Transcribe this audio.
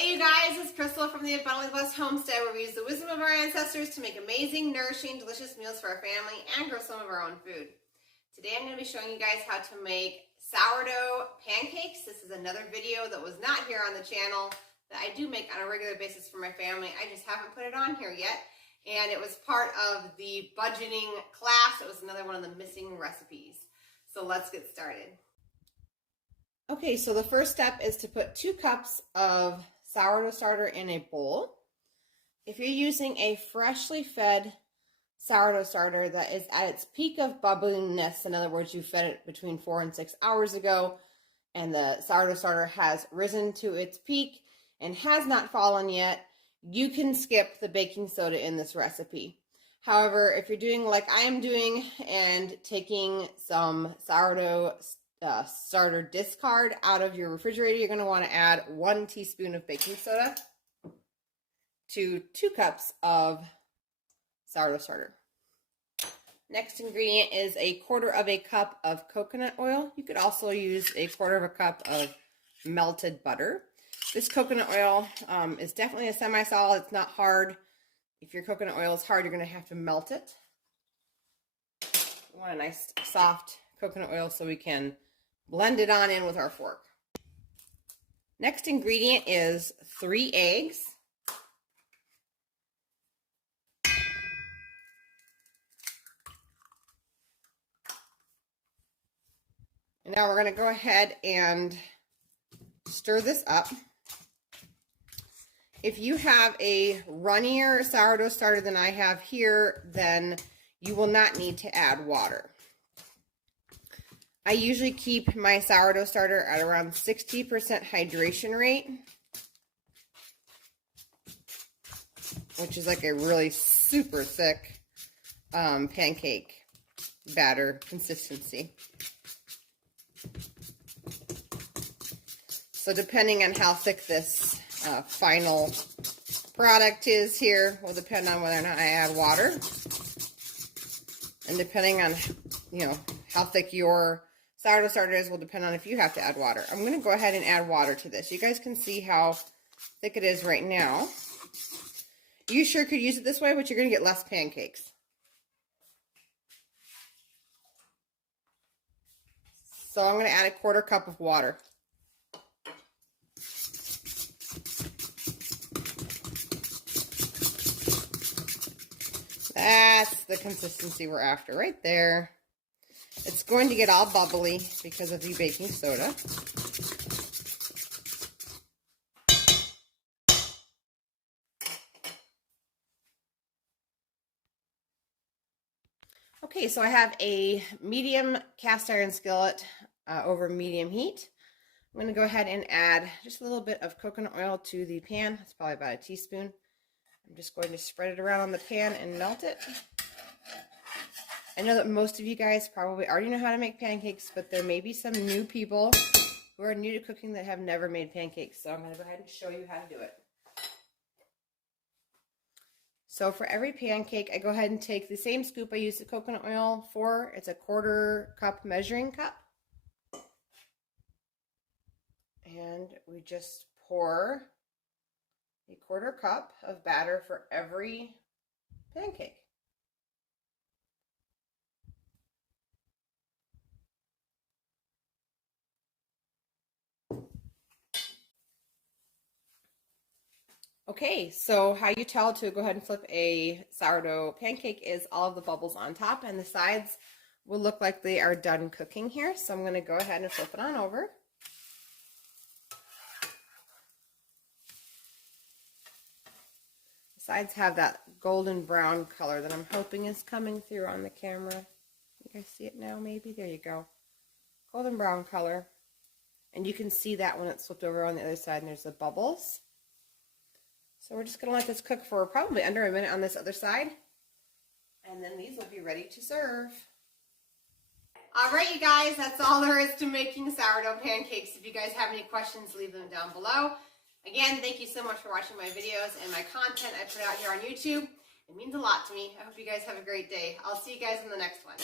Hey you guys, it's Crystal from the Abundantly Blessed Homestead, where we use the wisdom of our ancestors to make amazing, nourishing, delicious meals for our family and grow some of our own food. Today I'm going to be showing you guys how to make sourdough pancakes. This is another video that was not here on the channel that I do make on a regular basis for my family. I just haven't put it on here yet. And it was part of the budgeting class. It was another one of the missing recipes. So let's get started. Okay, so the first step is to put 2 cups of sourdough starter in a bowl. If you're using a freshly fed sourdough starter that is at its peak of bubbliness, in other words, you fed it between 4 and 6 hours ago, and the sourdough starter has risen to its peak and has not fallen yet, you can skip the baking soda in this recipe. However, if you're doing like I am doing and taking some sourdough starter discard out of your refrigerator, you're going to want to add 1 teaspoon of baking soda to 2 cups of sourdough starter. Next ingredient is 1/4 cup of coconut oil. You could also use 1/4 cup of melted butter. This coconut oil is definitely a semi-solid. It's not hard. If your coconut oil is hard, you're going to have to melt it. We want a nice soft coconut oil so we can blend it on in with our fork. Next ingredient is 3 eggs. And now we're going to go ahead and stir this up. If you have a runnier sourdough starter than I have here, then you will not need to add water. I usually keep my sourdough starter at around 60% hydration rate, which is like a really super thick pancake batter consistency. So depending on how thick this final product is here will depend on whether or not I add water, and depending on how thick your sourdough starter is will depend on if you have to add water. I'm going to go ahead and add water to this. You guys can see how thick it is right now. You sure could use it this way, but you're going to get less pancakes. So I'm going to add 1/4 cup of water. That's the consistency we're after right there. It's going to get all bubbly because of the baking soda. Okay, so I have a medium cast iron skillet over medium heat. I'm going to go ahead and add just a little bit of coconut oil to the pan. It's probably about 1 teaspoon. I'm just going to spread it around on the pan and melt it. I know that most of you guys probably already know how to make pancakes, but there may be some new people who are new to cooking that have never made pancakes. So I'm going to go ahead and show you how to do it. So for every pancake, I go ahead and take the same scoop I used the coconut oil for. It's a 1/4 cup measuring cup. And we just pour 1/4 cup of batter for every pancake. Okay, so how you tell to go ahead and flip a sourdough pancake is all of the bubbles on top, and the sides will look like they are done cooking here. So I'm going to go ahead and flip it on over. The sides have that golden brown color that I'm hoping is coming through on the camera. You guys see it now maybe? There you go. Golden brown color. And you can see that when it's flipped over on the other side and there's the bubbles. So we're just going to let this cook for probably under a minute on this other side. And then these will be ready to serve. Alright you guys, that's all there is to making sourdough pancakes. If you guys have any questions, leave them down below. Again, thank you so much for watching my videos and my content I put out here on YouTube. It means a lot to me. I hope you guys have a great day. I'll see you guys in the next one.